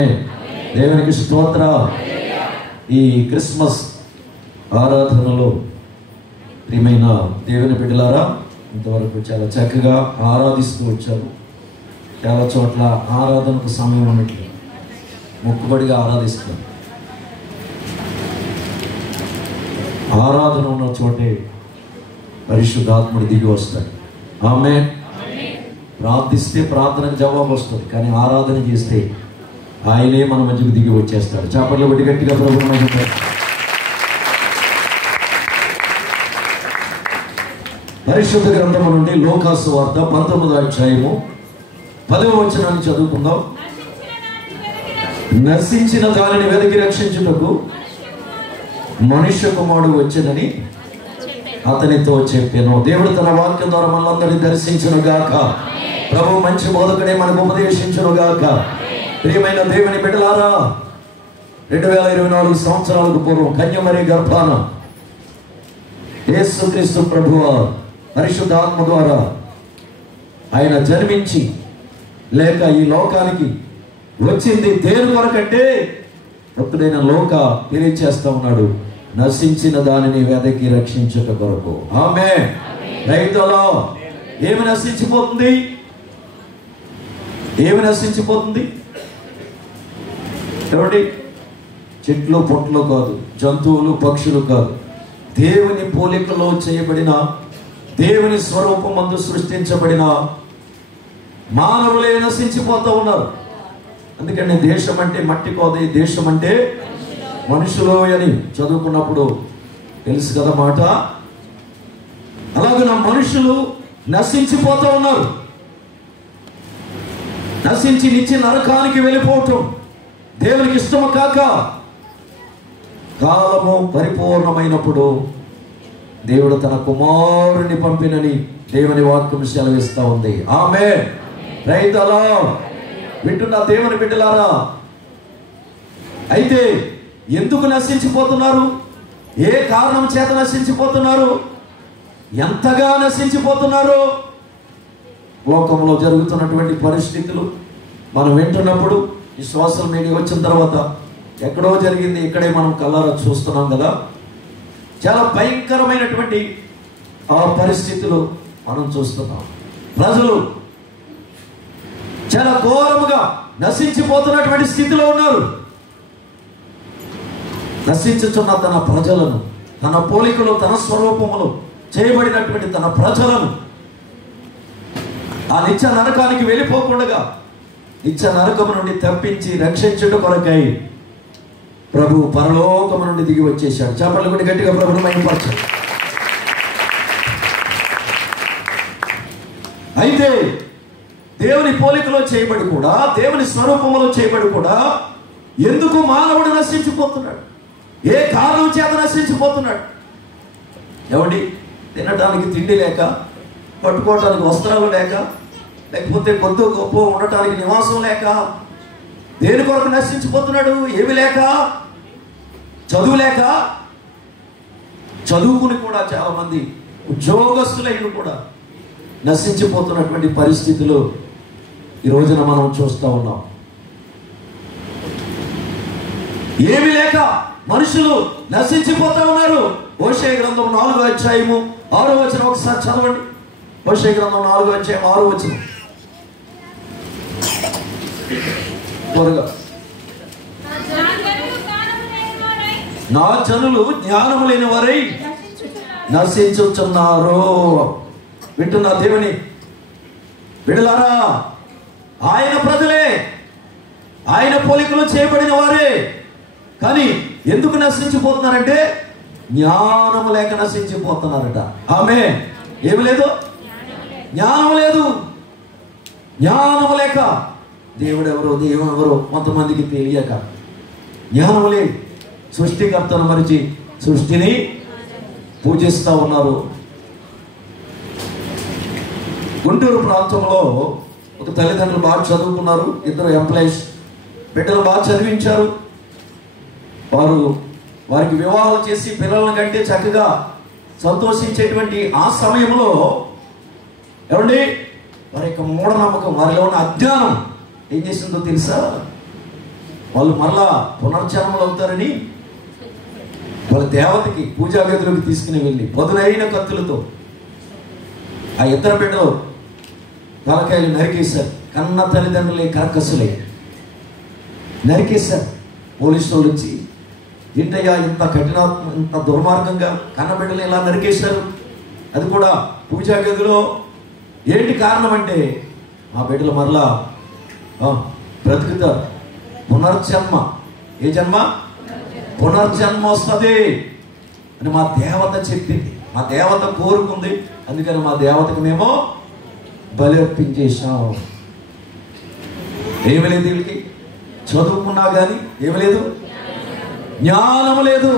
దేవునికి స్తోత్ర. ఈ క్రిస్మస్ ఆరాధనలో ప్రియమైన దేవుని బిడ్డలారా, ఇంతవరకు చాలా చక్కగా ఆరాధిస్తూ వచ్చారు. చాలా చోట్ల ఆరాధనకు సమయం ఉన్నట్లు మొక్కుబడిగా ఆరాధిస్తారు. ఆరాధన ఉన్న చోటే పరిశుద్ధాత్ముడు దిగి వస్తాడు. ఆమేన్. ప్రార్థిస్తే ప్రార్థనకు జవాబు వస్తుంది, కానీ ఆరాధన చేస్తే ఆయనే మన మధ్యకు దిగి వచ్చేస్తాడు. చాపర్లు బట్టి గట్టిగా ప్రభువుని మహిమ. పరిశుద్ధ గ్రంథము నుండి లోకాసు వార్త 19వ అధ్యాయము 10వ వచనాన్ని చదువుకుందాం. నశించిన దానిని వెతికి రక్షించుటకు మనుష్య కుమారుడు వచ్చెనని అతనితో చెప్పాను. దేవుడు తన వాక్యం ద్వారా మనలందరినీ దర్శించును గాక. ప్రభు మంచి బోధకుడే మనకు ఉపదేశించును గాక. ప్రియమైన దేవుని బిడ్డలారా, 2024 సంవత్సరాలకు పూర్వం కన్యమరి గర్భాన యేసుక్రీస్తు ప్రభువ పరిశుద్ధాత్మ ద్వారా ఆయన జన్మించి లేక ఈ లోకానికి వచ్చింది దేని కొరకంటే భక్తుడైన లోక తెలియచేస్తా ఉన్నాడు, నశించిన దానిని వెదకి రక్షించుట కొరకు. ఆమేన్. రైతులో ఏమి నశించిపోతుంది? ఏమి నశించిపోతుంది? ఎవరి చెట్లు పొట్లు కాదు, జంతువులు పక్షులు కాదు, దేవుని పోలికలో చేయబడిన, దేవుని స్వరూపమందు సృష్టించబడిన మానవులే నశించిపోతూ ఉన్నారు. అందుకని దేశం అంటే మట్టి కాదు, దేశం అంటే మనుషులు అని చదువుకున్నప్పుడు తెలుసు కదా మాట. అలాగే నా మనుషులు నశించిపోతూ ఉన్నారు. నశించి నిత్య నరకానికి వెళ్ళిపోవటం దేవునికి ఇష్టము కాక, కాలము పరిపూర్ణమైనప్పుడు దేవుడు తన కుమారుని పంపినని దేవుని వాక్యం సెలవిస్తా ఉంది. ఆమేన్. రైతులా వింటున్న దేవుని బిడ్డలారా, అయితే ఎందుకు నశించిపోతున్నారు? ఏ కారణం చేత నశించిపోతున్నారు? ఎంతగా నశించిపోతున్నారు? లోకంలో జరుగుతున్నటువంటి పరిస్థితులు మనం వింటున్నప్పుడు, ఈ సోషల్ మీడియా వచ్చిన తర్వాత ఎక్కడో జరిగింది, ఇక్కడే మనం కళ్ళారా చూస్తున్నాం కదా. చాలా భయంకరమైనటువంటి ఆ పరిస్థితులు మనం చూస్తున్నాం. ప్రజలు చాలా ఘోరముగా నశించిపోతున్నటువంటి స్థితిలో ఉన్నారు. నశించుచున్న తన ప్రజలను, తన పోలికలు, తన స్వరూపములు చేయబడినటువంటి తన ప్రజలను ఆ నిత్య నరకానికి వెళ్ళిపోకుండా నిత్య నరకము నుండి తప్పించి రక్షించుట కొరకై ప్రభు పరలోకము నుండి దిగి వచ్చేశాడు. చేపలు కూడా గట్టిగా ప్రభుని మహిమపరచాడు. అయితే దేవుని పోలికలో చేయబడి కూడా, దేవుని స్వరూపంలో చేయబడి కూడా ఎందుకు మానవుడు నశించిపోతున్నాడు? ఏ కారణం చేత నశించిపోతున్నాడు? ఎవడి తినడానికి తిండి లేక, పట్టుకోవటానికి వస్త్రాలు లేక, లేకపోతే కొద్ది గొప్ప ఉండటానికి నివాసం లేక, దేని కొరకు నశించిపోతున్నాడు? ఏమి లేక, చదువు లేక. చదువుకుని కూడా చాలా మంది ఉద్యోగస్తులైన కూడా నశించిపోతున్నటువంటి పరిస్థితులు ఈ రోజున మనం చూస్తూ ఉన్నాం. ఏమి లేక మనుషులు నశించిపోతూ ఉన్నారు. హోషేయ గ్రంథం 4వ అధ్యాయము 6వ వచనం ఒకసారి చదవండి. హోషేయ గ్రంథం 4వ అధ్యాయం 6వ వచనం త్వరగా. నా జనులు జ్ఞానము లేని వారై నశించుచున్నారు. వింటున్నా దేవుని బిడ్డలారా, ఆయన ప్రజలే, ఆయన పోలికలు చేయబడిన వారే, కానీ ఎందుకు నశించిపోతున్నారంటే జ్ఞానము లేక నశించిపోతున్నారట. ఆమేన్. ఏమి లేదు? జ్ఞానము లేదు. జ్ఞానము లేక దేవుడు ఎవరో, దైవం ఎవరో కొంతమందికి తెలియక, జ్ఞానము లేదు. సృష్టికర్తను మరిచి సృష్టిని పూజిస్తూ ఉన్నారు. గుంటూరు ప్రాంతంలో ఒక తల్లిదండ్రులు బాగా చదువుకున్నారు, 2 ఎంప్లాయీస్, బిడ్డలు బాగా చదివించారు. వారికి వివాహాలు చేసి పిల్లలను కంటే చక్కగా సంతోషించేటువంటి ఆ సమయంలో ఏమండి వారి యొక్క మూఢనమ్మకం, వారిలో ఉన్న అజ్ఞానం ఏం చేసిందో తెలుసా? వాళ్ళు మరలా పునర్జన్మలు అవుతారని వాళ్ళ దేవతకి పూజా గదిలోకి తీసుకుని వెళ్ళి పదునైన కత్తులతో ఆ ఇద్దరు బిడ్డలు తలకాయలు నరికేశారు. కన్న తల్లిదండ్రులే కర్కసులే నరికేశారు. పోలీసు వాళ్ళు వచ్చి, ఏంటయ్యా ఇంత ఇంత దుర్మార్గంగా కన్న బిడ్డలు ఇలా నరికేశారు, అది కూడా పూజా గదిలో, ఏంటి కారణం అంటే మా బిడ్డలు మరలా బ్రతుకుతారు, పునర్జన్మ. ఏ జన్మ? పునర్జన్మ వస్తుంది అని మా దేవత చెప్పింది, మా దేవత కోరుకుంది. అందుకని మా దేవతకు మేము బలి అర్పించేసాం. ఏమి లేదు వీళ్ళకి, చదువుకున్నా కానీ ఏమి లేదు, జ్ఞానం లేదు.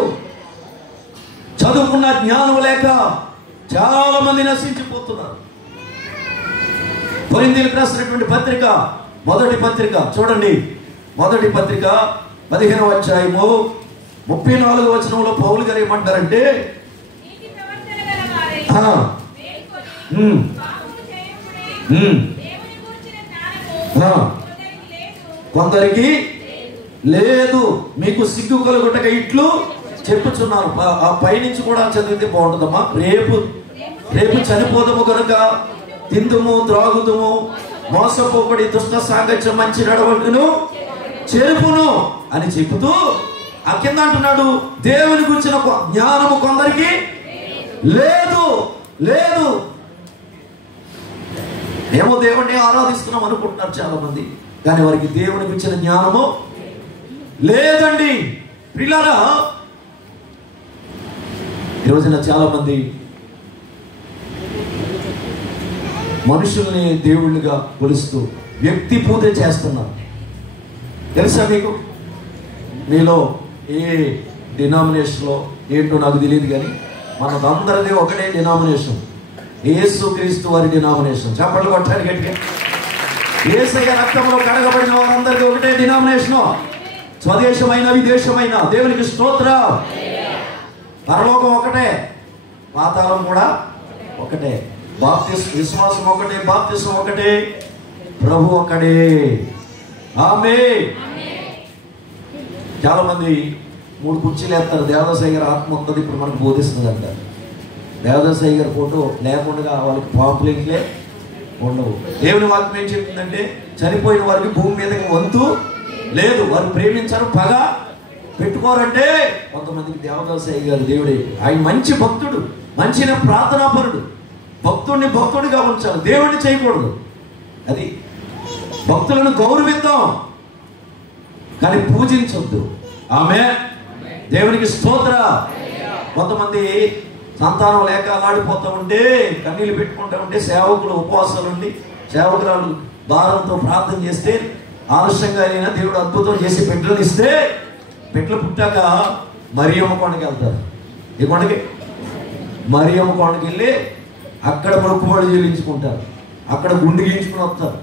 చదువుకున్న జ్ఞానం లేక చాలా మంది నశించిపోతున్నారు. కొరింథీయులకు రాసినటువంటి పత్రిక, మొదటి పత్రిక చూడండి, మొదటి పత్రిక 15వ అధ్యాయము 34వ వచనంలో పౌలు గారు ఏమంటారంటే, కొందరికి లేదు, మీకు సిగ్గు కలుగుటక ఇట్లు చెప్పుచున్నాను. ఆ పైనుంచి కూడా చదివితే బాగుంటుందమ్మా. రేపు చనిపోదము కనుక తిందుము త్రాగుదుము, మోసపోకడి దుష్ట సాంగత్యం మంచి నడవడును చెరుపును అని చెబుతూ ఆ కింద అంటున్నాడు, దేవుని గురించిన జ్ఞానము కొందరికి లేదు. లేదు ఏమో దేవుణ్ణి ఆరాధిస్తున్నాం అనుకుంటున్నారు చాలా మంది, కానీ వారికి దేవుని గురించిన జ్ఞానము లేదండి. ప్రియులారా, ఈ రోజున చాలా మంది మనుషుల్ని దేవుళ్ళుగా కొలుస్తూ వ్యక్తి పూజ చేస్తున్నారు. తెలుసా మీకు? మీలో ఏ డినామినేషన్లో ఏంటో నాకు తెలియదు, కానీ మనదందరిది ఒకటే డినామినేషన్, యేసుక్రీస్తు వారి డినామినేషన్. చప్పట్లు కొట్టాలి గట్టిగా. యేసయ్య రక్తంలో కడగబడిన వారందరికీ ఒకటే డినామినేషను. స్వదేశమైన విదేశమైన దేవునికి స్తోత్రం. పరలోకం ఒకటే, పాతాళం కూడా ఒకటే, విశ్వాసం ఒకటే, బాప్తిసం ఒకటే, ప్రభు ఒకడే. ఆమేన్. చాలా మంది 3 కుర్చీలు వేస్తారు. దేవదాసయ్య గారి ఆత్మ ఉంటుంది ఇప్పుడు మనకు బోధిస్తుంది అంటారు. దేవదాసయ్య గారి ఫోటో లేకుండా వాళ్ళకి పాపులేట్లే ఉండవు. దేవుని వాక్యం ఏం చెప్తుందంటే, చనిపోయిన వారికి భూమి మీద వంతు లేదు, వారు ప్రేమించారు, పగ పెట్టుకోరంటే. కొంతమందికి దేవదాసయ్య గారు దేవుడే, ఆయన మంచి భక్తుడు, మంచిన ప్రార్థనాపరుడు. భక్తుడిని భక్తుడిగా ఉంచాలి, దేవుడిని చేయకూడదు. అది భక్తులను గౌరవిద్దాం కానీ పూజించొద్దు. ఆమేన్. దేవునికి స్తోత్ర. కొంతమంది సంతానం లేక అలాడిపోతూ ఉంటే, కన్నీళ్ళు పెట్టుకుంటూ ఉంటే, సేవకులు ఉపవాసాలు ఉండి సేవకురాలు భారంతో ప్రార్థన చేస్తే ఆలస్యంగా అయినా దేవుడు అద్భుతం చేసి బిడ్డలు ఇస్తే, బిడ్డలు పుట్టాక మరియమ్మ కొండకి వెళ్తారు. ఈ కొండకి మరియమ్మ కొండకి వెళ్ళి అక్కడ మొక్కుబడి చెల్లించుకుంటారు, అక్కడ గుండు గీయించుకుని వస్తారు.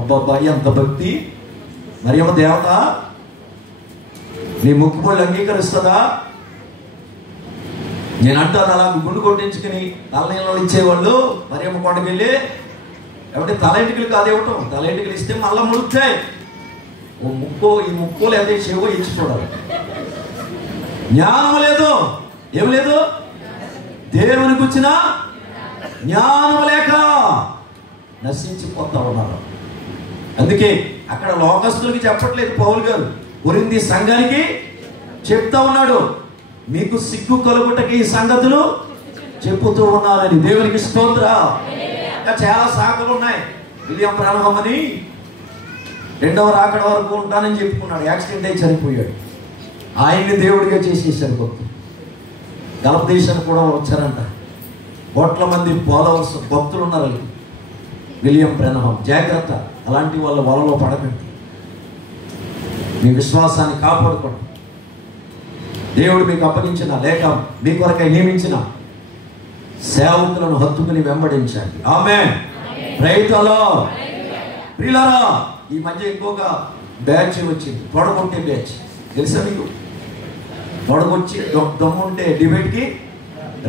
అబ్బాబ్బా ఎంత భక్తి! మరియమ్మ దేవత నీ మొక్కుబడులు అంగీకరిస్తుందా? నేను అంటాను, అలా గుండు కొట్టించుకుని తలనీళ్ళు ఇచ్చేవాళ్ళు మరియమ్మ కొండకి వెళ్ళి, కాబట్టి తల ఇంటికలు కాదు ఇవ్వటం, తల ఇంటికలు ఇస్తే మళ్ళా ముడుతాయి. ఈ ముక్కు లేదా చెవు ఇచ్చి చూడాలి. జ్ఞానం లేదు, ఏమి లేదు, దేవునికి వచ్చిన జ్ఞానం లేక నశించిపోతా ఉన్నారు. అందుకే అక్కడ లోకస్తులకి చెప్పట్లేదు పౌలు గారు, కొరింథీ సంఘానికి చెప్తా ఉన్నాడు, మీకు సిగ్గు కలుగుటకి ఈ సంగతులు చెప్పుతూ ఉన్నారని. దేవునికి స్తోత్ర. ఇంకా చాలా శాఖలు ఉన్నాయి. విలియం బ్రన్హాం అని 2వ రాకడ వరకు ఉంటానని చెప్పుకున్నాడు, యాక్సిడెంట్ అయి చనిపోయాడు. ఆయన్ని దేవుడిగా చేసేసారు భక్తులు. గల్ఫ్ దేశానికి కూడా వచ్చారంట, కోట్ల మంది ఫాలోవర్స్ భక్తులు ఉన్నారు. విలియం బ్రన్హాం, జాగ్రత్త, అలాంటి వాళ్ళ వలలో పడకండి. మీ విశ్వాసాన్ని కాపాడుకోండి. దేవుడు మీకు అప్పగించిన లేక మీ కొరకై నియమించిన సేవకులను హత్తుకుని వెంబడించండి. ఆమేన్. Praise the lord. ప్రియులారా, ఈ మధ్య ఇంకొక బ్యాచ్ వచ్చింది, తొడగొట్టే బ్యాచ్. తెలుసా మీకు? తొడగొచ్చి దమ్ముంటే డిబేట్కి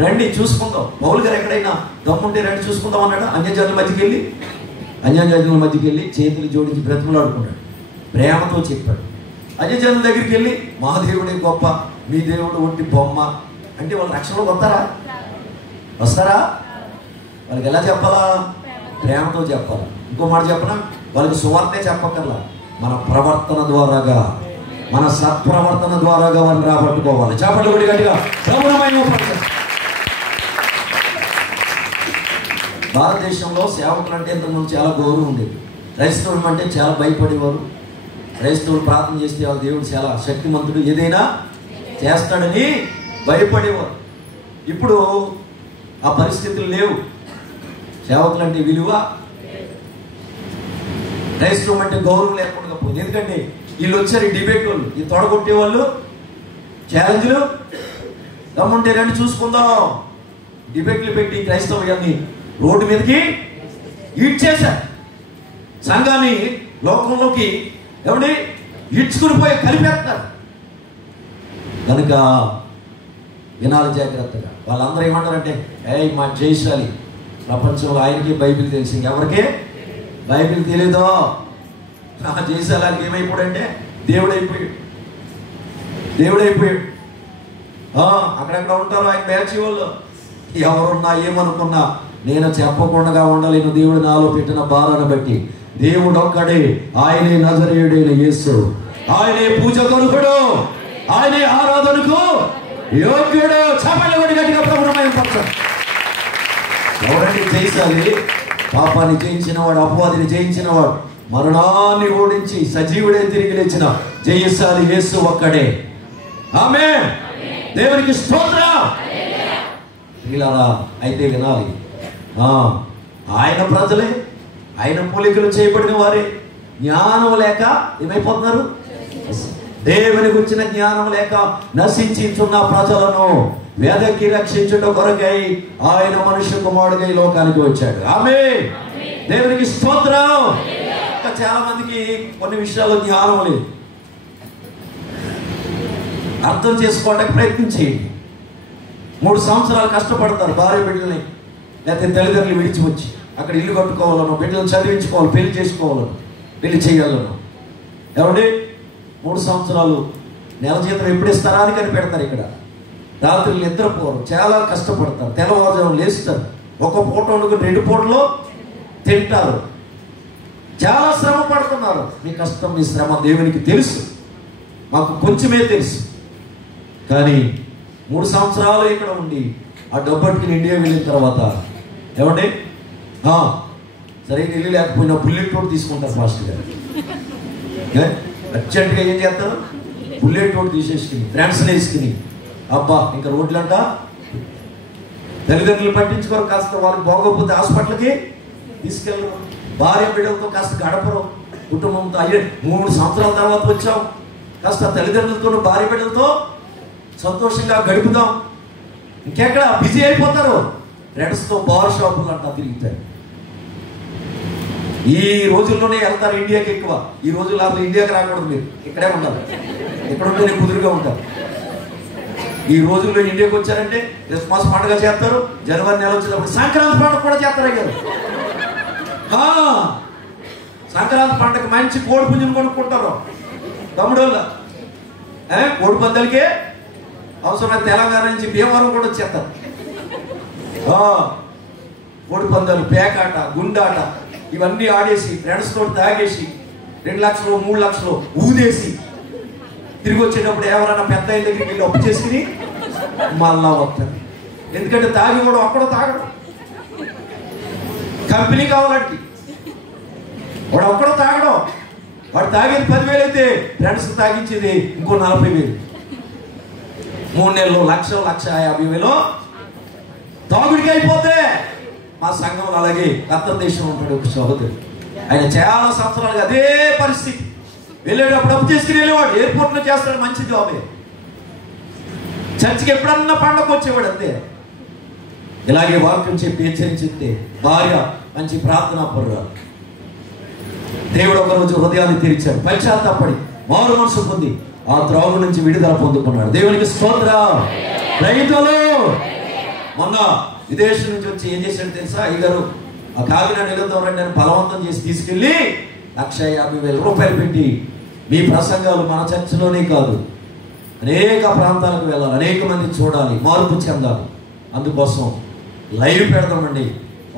రండి చూసుకుందాం. పౌలు గారు ఎక్కడైనా దమ్ముంటే రండి చూసుకుందాం అన్నాడు. అన్యజనుల మధ్యకి వెళ్ళి చేతులు జోడించి బ్రతిమలాడుకున్నాడు, ప్రేమతో చెప్పాడు. అజయజనుల దగ్గరికి వెళ్ళి మా దేవుడే గొప్ప, మీ దేవుడు ఒట్టి బొమ్మ అంటే వాళ్ళు రక్షణలోకి వస్తారా? వాళ్ళకి ఎలా చెప్పాలా? ప్రేమతో చెప్పాలి. ఇంకో మాట చెప్పనా, వాళ్ళకి సువార్తే చెప్పక్కర్లా, మన ప్రవర్తన ద్వారాగా, మన సత్ప్రవర్తన ద్వారాగా వాళ్ళని రాబట్టుకోవాలి. చేపట్లు కూడా గట్టిగా భారతదేశంలో సేవకులు అంటే ఇంతకుముందు చాలా గౌరవం ఉండేది. క్రైస్తవులు అంటే చాలా భయపడేవారు. క్రైస్తవులు ప్రార్థన చేస్తే వాళ్ళ దేవుడు చాలా శక్తిమంతుడు, ఏదైనా చేస్తాడని భయపడేవారు. ఇప్పుడు ఆ పరిస్థితులు లేవు. సేవకులు అంటే విలువ, క్రైస్తవం అంటే గౌరవం లేకుండా పోయింది. ఎందుకంటే వీళ్ళు వచ్చారు, ఈ డిబేట్ వాళ్ళు, ఈ తొడగొట్టే వాళ్ళు, ఛాలెంజ్లు దమ్ముంటే రండి చూసుకుందాం, డిబేట్లు పెట్టి క్రైస్తవాన్ని రోడ్డు మీదకి ఈడ్చేశారు. సంఘాన్ని లోకంలోకి ఏమండి ఈడ్చుకుని పోయి కలిపేస్తారు. కనుక వినాలి జాగ్రత్తగా. వాళ్ళందరూ ఏమంటారంటే, మా జయశాలి ప్రపంచంలో ఆయనకి బైబిల్ తెలిసి ఎవరికే బైబిల్ తెలీదో. నా జయశాలకి ఏమైపోయాడంటే దేవుడైపోయాడు. అక్కడెక్కడ ఉంటారో ఆయన బ్యాచ్ వాళ్ళు, ఎవరున్నా ఏమనుకున్నా నేను చెప్పకుండా ఉండలేను. దేవుడు నాలో పెట్టిన భారాన్ని బట్టి. దేవుడు ఒక్కడే, ఆయనే నజరేయుడైన యేసు, ఆయనే పూజకుడు, ఆయనే ఆరాధనకు యోగ్యుడు. చపలు గట్టిగా ప్రభుత్వం పరచాలి. ఎవరంటే జయించాలి? పాపాన్ని జయించినవాడు, అపవాదిని జయించినవాడు, మరణాన్ని ఓడించి సజీవుడే తిరిగి లేచిన జయించాలి యేసు ఒక్కడే. ఆమేన్. దేవునికి స్తోత్రం. పిల్లరా, అయితే వినాలి, ఆయన ప్రజలే, ఆయన పోలికలు చేయబడిన వారే జ్ఞానం లేక ఏమైపోతున్నారు? దేవుని గురించిన జ్ఞానం లేక నశించున్న ప్రజలను వేదకి రక్షించుట కొరకై ఆయన మనుష్య కుమారుడిగా ఈ లోకానికి వచ్చాడు. ఆమేన్. దేవునికి స్తోత్రం. చాలా మందికి కొన్ని విషయాల్లో జ్ఞానం లేదు. అర్థం చేసుకోవడానికి ప్రయత్నం చేయండి. 3 సంవత్సరాలు కష్టపడతారు భార్య బిడ్డల్ని, లేకపోతే తల్లిదండ్రులు విడిచి వచ్చి అక్కడ ఇల్లు కట్టుకోవాలను, బిడ్డలను చదివించుకోవాలి, పెళ్లి చేసుకోవాలను, పెళ్లి చేయాలను. ఏమండి 3 సంవత్సరాలు నెల జీతం ఎప్పుడు ఇస్తారా అని కనిపెడతారు. ఇక్కడ రాత్రులు నిద్రపోరు, చాలా కష్టపడతారు, తెల్లవారుజాము లేస్తారు, ఒక పూట వండుకుని 2 పూటలో తింటారు, చాలా శ్రమ పడుతున్నారు. మీ కష్టం, మీ శ్రమ దేవునికి తెలుసు, మాకు కొంచెమే తెలుసు. కానీ 3 సంవత్సరాలు ఇక్కడ ఉండి ఆ డబ్బట్టుకుని ఇండియా వెళ్ళిన తర్వాత ఏమండి సరైన ఇల్లు లేకపోయినా బుల్లెట్ రోడ్ తీసుకుంటారు ఫాస్ట్ గారు. అర్జెంటుగా ఏం చేస్తారు? బుల్లెట్ రోడ్ తీసేసుకుని ఫ్రెండ్స్ని వేసుకుని అబ్బా ఇంకా రోడ్లంట. తల్లిదండ్రులు పట్టించుకోరు, కాస్త వాళ్ళకి బాగోకపోతే హాస్పిటల్కి తీసుకెళ్ళరు, భార్య బిడ్డలతో కాస్త గడపరు, కుటుంబంతో. అయ్యే 3 సంవత్సరాల తర్వాత వచ్చాం, కాస్త తల్లిదండ్రులతో భార్య బిడ్డలతో సంతోషంగా గడుపుదాం. ఇంకెక్కడ బిజీ అయిపోతారు, ఫ్రెండ్స్తో బార్ షాపులు అంటా తిరుగుతారు. ఈ రోజుల్లోనే వెళ్తారు ఇండియాకి ఎక్కువ. ఈ రోజుల్లో అసలు ఇండియాకి రాకూడదు, మీరు ఇక్కడే ఉండాలి, ఎక్కడుంటేనే కుదురుగా ఉంటారు. ఈ రోజుల్లో ఇండియాకి వచ్చారంటే క్రిస్మస్ పండుగ చేస్తారు, జనవరి నెల వచ్చేటప్పుడు సంక్రాంతి పండుగ కూడా చేస్తారు. అయ్యారు సంక్రాంతి పండుగ మంచి కోడి పుంజుని కొనుక్కుంటారు తమ్ముడు వాళ్ళ. కోడి పందాలకే అవసరమైన తెలంగాణ నుంచి భీమవరం కూడా వచ్చేస్తారు. కోడి పందాలు, పేకాట, గుండాట ఇవన్నీ ఆడేసి ఫ్రెండ్స్ తోటి తాగేసి 2 లక్షలు 3 లక్షలు ఊదేసి తిరిగి వచ్చేటప్పుడు ఎవరైనా పెద్ద ఆయన దగ్గరికి వెళ్ళి అప్పు చేసుకుని మళ్ళా వస్తారు. ఎందుకంటే తాగి కూడా ఒక్కడో తాగడం, కంపెనీ కావాలంటే వాడు ఒక్కడో తాగడం. వాడు తాగేది 10,000 అయితే ఫ్రెండ్స్ తాగించేది ఇంకో 40,000. 3 నెలలు 1,50,000 తాగుడికి అయిపోతే. మా సంఘంలో అలాగే రత్న దేశం ఉంటాడు ఒక సహోదరుడు, ఆయన చాలా సంవత్సరాలుగా అదే పరిస్థితి. వెళ్ళేటప్పుడు అప్పు చేసుకుని వెళ్ళేవాడు, ఎయిర్పోర్ట్లో చేస్తాడు, మంచి జాబే. చర్చికి ఎప్పుడన్నా పండగ వచ్చేవాడు అంతే. ఇలాగే వాక్యం చెప్పి హెచ్చరించితే భార్య మంచి ప్రార్థనా పరురాలు. దేవుడు ఒకరోజు హృదయాన్ని తెరిచాడు, పశ్చాత్తాపడి మారు మనసు పొంది ఆ త్రాగు నుంచి విడుదల పొందుకున్నాడు. దేవునికి స్తోత్రం. రైతులు మొన్న విదేశం నుంచి వచ్చి ఏం చేశాడు తెలుసా? అయ్యగారు ఆ కాకినాడ నిలుద్దాం రండి అని బలవంతం చేసి తీసుకెళ్ళి 1,50,000 రూపాయలు పెట్టి మీ ప్రసంగాలు మన చర్చలోనే కాదు, అనేక ప్రాంతాలకు వెళ్ళాలి, అనేక మంది చూడాలి, మార్పు చెందాలి. అందుకోసం లైవ్ పెడదామండి.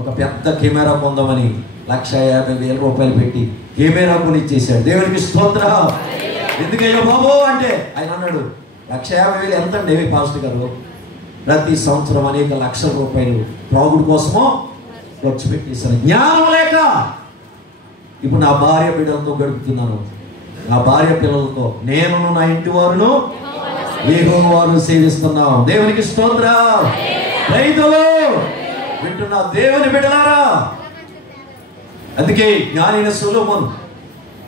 ఒక పెద్ద కెమెరా పొందామని 1,50,000 రూపాయలు పెట్టి కెమెరా కొనిచ్చేసాడు. దేవునికి స్తోత్రం. ఎందుకయ్యా బాబు అంటే ఆయన అన్నాడు, 1,50,000 ఎంత అండి పాస్టర్ గారు? ప్రతి సంవత్సరం అనేక లక్షల రూపాయలు ప్రాగుడు కోసమో ఖర్చు పెట్టేశాను. జ్ఞానం లేక ఇప్పుడు నా భార్య బిడ్డలతో గడుపుతున్నాను. నా భార్య పిల్లలతో నేను నా ఇంటి వారును యెహోవా వారు సేవిస్తున్నాం. దేవునికి స్తోత్రం. రైతులు వింటున్నా దేవుని బిడ్డలారా. అందుకే జ్ఞానైన సొలొమోను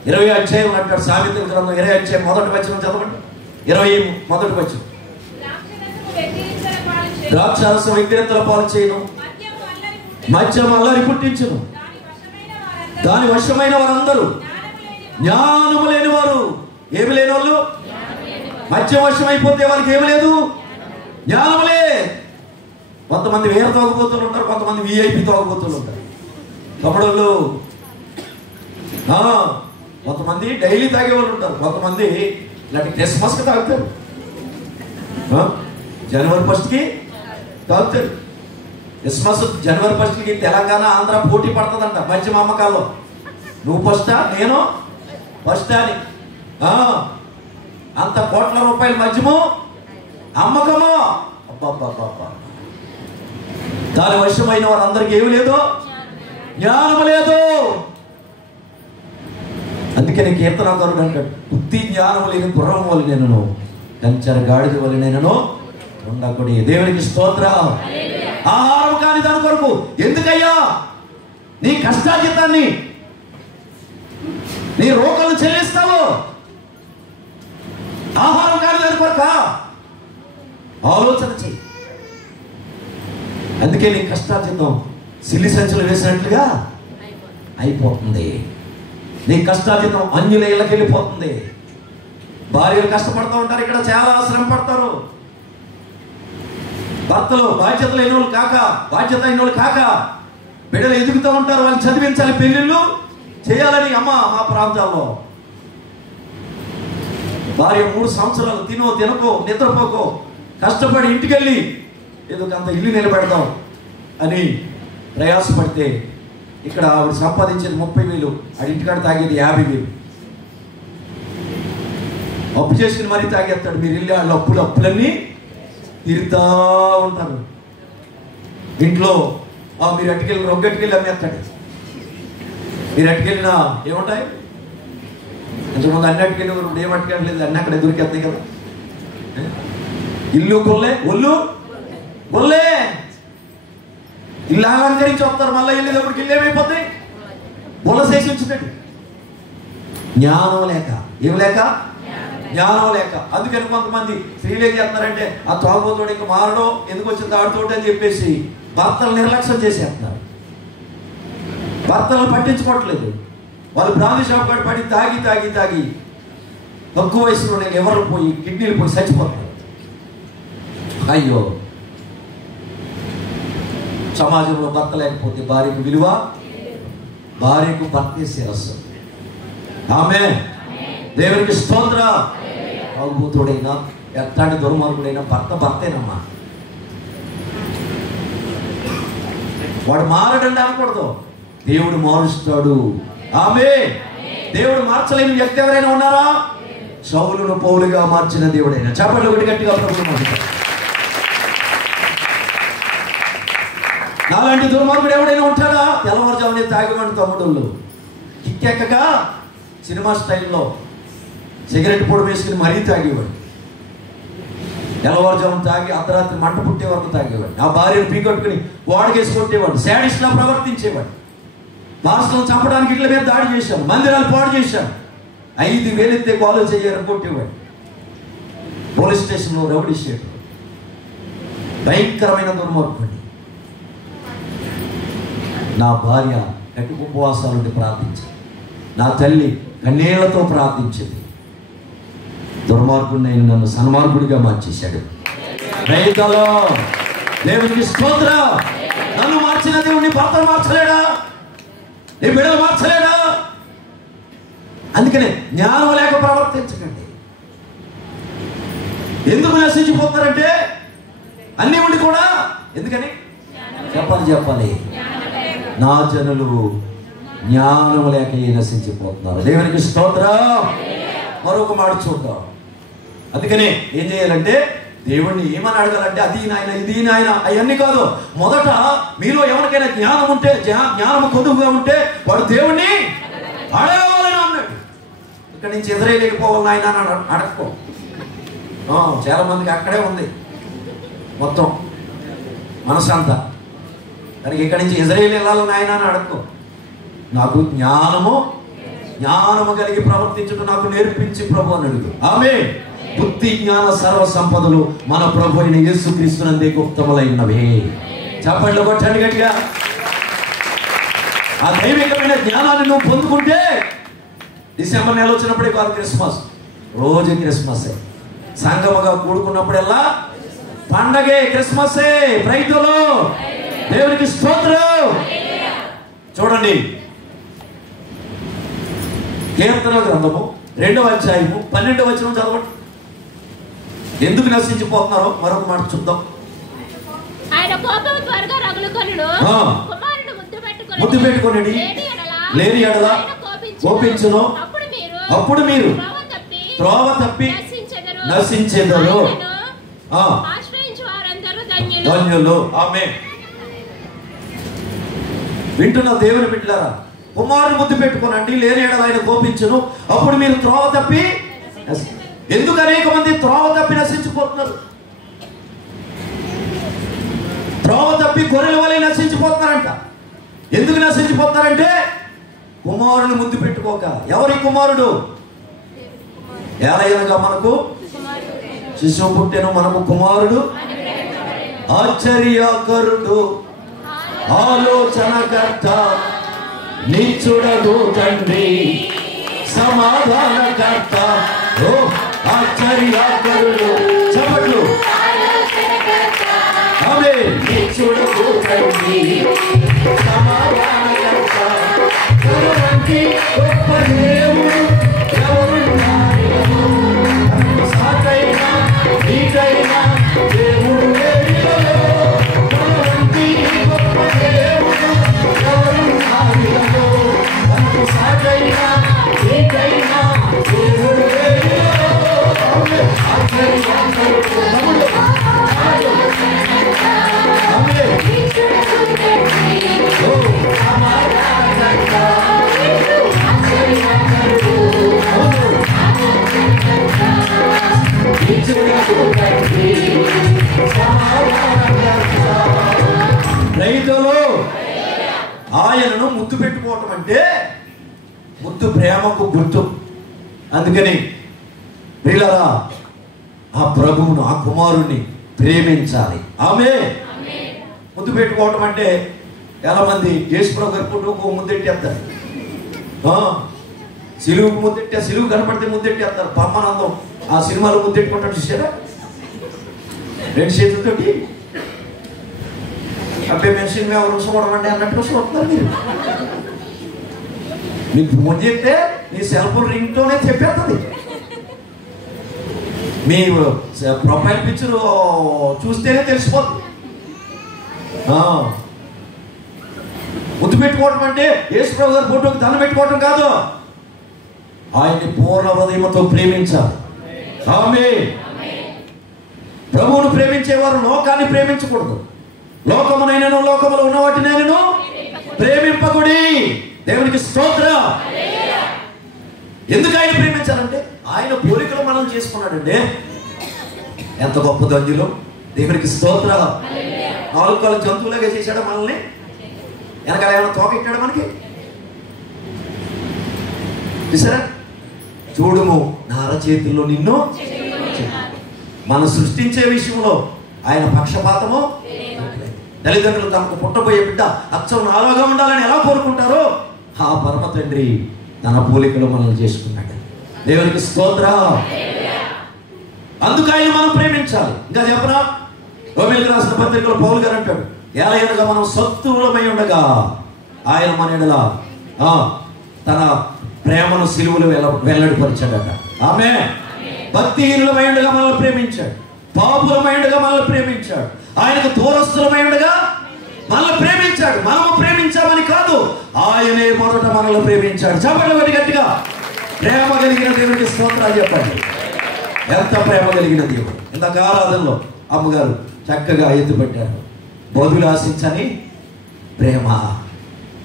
20 అధ్యాయం అంటాడు. సామెతల గ్రంథం 20 అధ్యాయం 1వ వచనం చదవండి. 21వ వచనం. ద్రాక్షారసం వ్యక్తిగతల పాలు చేయను, మద్యం అల్లరి పుట్టించును, దాని వశమైన వారందరూ జ్ఞానము లేని వారు. ఏమి లేని వాళ్ళు? మద్యం వశమైపోతే వాళ్ళకి ఏమి లేదు, జ్ఞానములే. కొంతమంది వేరే తాగుబోతులు ఉంటారు, కొంతమంది VIP తాగుబోతులు ఉంటారు. తమ్ముళ్ళు కొంతమంది డైలీ తాగే వాళ్ళు ఉంటారు, కొంతమంది ఇలాంటి క్రిస్మస్కి తాగుతారు, జనవరి 1కి తాగుతారు. క్రిస్మస్ జనవరి 1కి తెలంగాణ ఆంధ్ర పోటీ పడుతుందంట మద్యం అమ్మకాల్లో. నువ్వు ఫస్టా నేను ఫస్టా అని. అంత కోట్ల రూపాయల మద్యము అమ్మకము. అబ్బా, దాని వశమైన వారందరికీ ఏమి లేదు, జ్ఞానము లేదు. అందుకని కీర్తనాకారుడు అంటాడు, బుద్ధి జ్ఞానము లేని గుర్రం వల్ల నేను కంచర గాడిద వల్ల నేను ఉండకూడదు. దేవునికి స్తోత్రం. ఆహారం కాని దాని కొరకు ఎందుకయ్యా నీ కష్టాజితాన్ని, నీ రోకలు చెల్లిస్తావు? ఆహారం కాని దాని కొరక ఆలోచన చెయ్యి. అందుకే నీ కష్టాజితం సిల్లి సంచులు వేసినట్లుగా అయిపోతుంది. నీ కష్టాజితం అన్యుల ఇళ్ళకి వెళ్ళిపోతుంది. భార్యలు కష్టపడుతూ ఉంటారు, ఇక్కడ చాలా శ్రమ పడతారు. భర్తలు బాధ్యత లేని వాళ్ళు కాక బిడ్డలు ఎదుగుతూ ఉంటారు. వాళ్ళు చదివించాలి, పెళ్ళిళ్ళు చేయాలని. అమ్మ మా ప్రాంతాల్లో భార్య 3 సంవత్సరాలు తినకో నిద్రపోకో కష్టపడి ఇంటికెళ్ళి ఏదో అంత ఇల్లు నిలబెడతాం అని ప్రయాసపడితే ఇక్కడ ఆవిడ సంపాదించేది 30,000, ఆడి ఇంటికాడ తాగేది 50,000. అప్పు చేసుకుని మరీ తాగేస్తాడు. మీరు వెళ్ళి వాళ్ళు అప్పులన్నీ తీరుతా ఉంటారు. ఇంట్లో మీరు అట్టుకెళ్ళి రొగ్గట్టుకెళ్ళి అమ్మేస్తాడు. మీరు అట్టుకెళ్ళినా ఏముంటాయి? ఎంతమంది అన్ని అట్టుకెళ్ళి ఇప్పుడు ఏమట్టుకెళ్ళలేదు, అన్నీ అక్కడ దొరికేస్తాయి కదా. ఇల్లు కొల్లే, ఒళ్ళు కొల్లే, ఇల్లు అలంకరించి వస్తారు. మళ్ళీ వెళ్ళేటప్పటికి ఇల్లు ఏమైపోతాయి? బొలసేసి ఉంచుతాడు. జ్ఞానం లేక, ఏం లేక? జ్ఞానం లేక. అందుకని కొంతమంది స్త్రీలు ఏం చేస్తున్నారంటే, ఆ తాగుబోతుడు ఇంకా మారడం ఎందుకు వచ్చింది ఆడుతోటి అని చెప్పేసి భర్తలు నిర్లక్ష్యం చేసేస్తున్నారు. భర్తలు పట్టించుకోవట్లేదు. వాళ్ళు బ్రాందీ షాప్ కాడ పడి తాగి తక్కువ వయసులో లివర్లు పోయి కిడ్నీలు పోయి చచ్చిపోతారు. అయ్యో, సమాజంలో భర్త లేకపోతే భార్యకు విలువ, భార్యకు భర్తే శిరస్సు. ఆమేన్. దేవునికి స్తోత్రం. తాగుబోతుడైనా ఎట్లాంటి దుర్మార్గుడైనా భర్తేనమ్మా. వాడు మారడండి అనకూడదు, దేవుడు మారుస్తాడు. ఆమేన్. దేవుడు మార్చలేని వ్యక్తి ఎవరైనా ఉన్నారా? సౌలును పౌలుగా మార్చిన దేవుడైనా. చప్పట్లు కొట్టి గట్టిగా ప్రభువును. నాలాంటి దుర్మార్గుడు ఎవడైనా ఉంటాడా? తెల్లవారుజామునే తాగివాడు తమ్ముడు కిక్కెక్కగా సినిమా స్టైల్లో సిగరెట్ పొడి వేసుకుని మరీ తాగేవాడు. తెల్లవారుజామున తాగి అర్ధరాత్రి మంట పుట్టే వరకు తాగేవాడు. ఆ భార్యను పీకొట్టుకుని వాడికేసి కొట్టేవాడు. శాడిస్ట్లా ప్రవర్తించేవాడు. పాస్టర్లను చంపడానికి ఇళ్ళ మీద దాడి చేశాడు, మందిరాలు పాడు చేశాడు. 5,000 ఎత్తే కాలు చేయాలని కొట్టేవాడు. పోలీస్ స్టేషన్లో రౌడీ షీట్. భయంకరమైన దుర్మార్గుడు. నా భార్య గట్టి ఉపవాసాలుండి ప్రార్థించింది. నా తల్లి కన్నీళ్లతో ప్రార్థించింది. దుర్మార్గుడిని నన్ను సన్మార్గుడిగా మార్చేశాడు. రైతులో దేవునికి స్తోత్రం. నన్ను మార్చిన దేవుడిని భర్తను మార్చలేడా? నీ బిడ్డలు మార్చలేడా? అందుకనే జ్ఞానం లేక ప్రవర్తించకండి. ఎందుకు నశించిపోతారంటే అన్నీ ఉండి కూడా ఎందుకని చెప్పాలి నా జనులు జ్ఞానం లేక నశించిపోతున్నారు. దేవునికి స్తోత్రం. మరొక మాట చూద్దాం. అందుకనే ఏం చేయాలంటే దేవుణ్ణి ఏమని అడగాలంటే అది నాయన ఇది నాయన అవన్నీ కాదు. మొదట మీలో ఎవరికైనా జ్ఞానం ఉంటే, జ్ఞానం కొద్దుగా ఉంటే వాడు దేవుణ్ణి అడగాలని అన్నాడు. ఇక్కడి నుంచి ఇజ్రాయేలుకి పోవాలి నాయన అని అడక్కో. చాలా మందికి అక్కడే ఉంది మొత్తం మనసంతా. దానికి ఇక్కడి నుంచి ఇజ్రాయేలు వెళ్ళాలి నాయన అని అడక్కో. నాకు జ్ఞానము కలిగి ప్రవర్తించడం నాకు నేర్పించి ప్రభు అని అడుగు. ఆమేన్. బుద్ధి జ్ఞాన సర్వ సంపదలు మన ప్రభు అయిన యేసుక్రీస్తునందే గుప్తములైనవే. చప్పట్లు కొట్టండి గట్టిగా. ఆ దైవికమైన జ్ఞానాన్ని నువ్వు పొందుకుంటే డిసెంబర్ నెల వచ్చినప్పుడే కాదు క్రిస్మస్, రోజు క్రిస్మసే. సంగముగా కూడుకున్నప్పుడల్లా పండగే, క్రిస్మసే. ప్రైతులు దేవునికి స్తోత్రం. చూడండి కీర్తన గ్రంథము 2వ అధ్యాయము 12వ వచనం చదవండి. ఎందుకు నశించిపోతున్నారో మరొక మాట చూద్దాం. ఆయన కోపం త్వరగా రగులుకొనును, కుమారుడు ముద్దు పెట్టుకొనుడి, లేని ఎడల కోపించును, అప్పుడు మీరు త్రోవ తప్పి నశించెదరు. ఆశ్రయించు వారందరూ ధన్యులు. ఆమేన్. వింటున్న దేవుని బిడ్డలారా, కుమారుని ముద్దు పెట్టుకోనండి, లేని ఎడల ఆయన కోపించును, అప్పుడు మీరు త్రోవ తప్పి. ఎందుకు అనేక మంది త్రోవ తప్పి నశించిపోతున్నారు? త్రోవ తప్పి గొర్రెల వలె నశించిపోతున్నారంట. ఎందుకు నశించిపోతున్నారంటే కుమారుని ముద్దు పెట్టుకోక. ఎవరి కుమారుడు? ఏలయనగా మనకు శిశువు పుట్టెను, మనకు కుమారుడు ఆశ్చర్యకరుడు, ఆలోచనకర్త, నిత్యుడగు తండ్రి, సమాధానకర్త. ఓ ఆశ్చర్యకరుడు. చప్పట్లు. ఆమేన్. నిత్యుడగు తండ్రి, సమాధానకర్త, కరుణకి గొప్ప దేవుడు ఎవరున్నారు? సాటైనా నీకైనా దేవుడు లేనివాడు. కరుణకి గొప్ప దేవుడు ఎవరున్నారు? సాటైనా నీకైనా దేవుడు లేనివాడు. రైతులు ఆయనను ముద్దు పెట్టుకోవటం అంటే ముద్దు ప్రేమకు గుర్తు. అందుకని ప్రియులారా, ఆ ప్రభువును, ఆ కుమారుణ్ణి ప్రేమించాలి. ఆమేన్. ముద్దు పెట్టుకోవటం అంటే చాలా మంది యేసుప్రభు గారి ఫోటోకు ముద్దెట్టేస్తారు, సిలువుకు ముద్దెట్టే, సిలువు కనపడితే ముద్దెట్టేస్తారు. పమ్మనందం ఆ సినిమాలో ముద్దెట్టుకుంటాడు చూసారా, 2 చేతులతోటి. అబ్బాయి మెషిన్ మేము రుసపడమండి అన్నట్టు రుసపడుతున్నారు మీరు. మీకు ఫోన్ చేస్తే మీ సెల్ ఫోన్ రింగ్ టోనే చెప్పేస్తుంది. మీ ప్రొఫైల్ పిక్చర్ చూస్తేనే తెలిసిపోతుంది. ముద్దు పెట్టుకోవటం అంటే యేసుప్రభు గారి ఫోటోకి దండం పెట్టుకోవటం కాదు, ఆయన్ని పూర్ణ హృదయంతో ప్రేమించాలి. ఆమేన్. ప్రభువును ప్రేమించేవారు లోకాన్ని ప్రేమించకూడదు. లోకమునైనను లోకములో ఉన్న వాటినైనను ప్రేమింపకుడి. దేవునికి స్తోత్రం. ఎందుకు ఆయన ప్రేమించాలంటే ఆయన పోలికలు మనం చేసుకున్నాడంటే ఎంత గొప్ప ధన్యులు. దేవునికి స్తోత్రం. 4 కాళ్ళ జంతువులాగా చేశాడు మనల్ని. వెనకాల ఏమైనా తోక ఇట్టాడు మనకి? చూసారా? చూడుము నా అరచేతుల్లో నిన్ను. మనం సృష్టించే విషయంలో ఆయన పక్షపాతము. తల్లిదండ్రులు తమకు పుట్టబోయే బిడ్డ అచ్చం నాలుగా ఉండాలని ఎలా కోరుకుంటారో ఆ పరమ తండ్రి తన పోలికలు మనల్ని చేసుకున్నాడు. దేవునికి స్తోత్రం. అందుకు ఆయన మనం ప్రేమించాలి. ఇంకా చెప్పనా, రోమీయులకు రాసిన పత్రికలో పౌలు గారు అంటాడు, ఏలయనగా మనం శత్రువులమై ఉండగా ఆయన మన ఎడల తన ప్రేమను సిలువలో వెల్లడిపరిచాడట. ఆమె భక్తిహీనులమైండగా మనల్ని ప్రేమించాడు, పాపులమైండగా మనల్ని ప్రేమించాడు, ఆయనకు దూరస్తులమైండగా మనల్ని ప్రేమించాడు. మనము ప్రేమించామని కాదు, ఆయనే మొదట మనల్ని ప్రేమించాడు. చెప్పండి గట్టిగా, ప్రేమ కలిగిన దేవుడికి స్తోత్రాలు చెప్పండి. ఎంత ప్రేమ కలిగిన దేవుడు. ఇందాక ఆరాధనలో అమ్మగారు చక్కగా ఎత్తుపెట్టారు, బదులు ఆశించని ప్రేమ.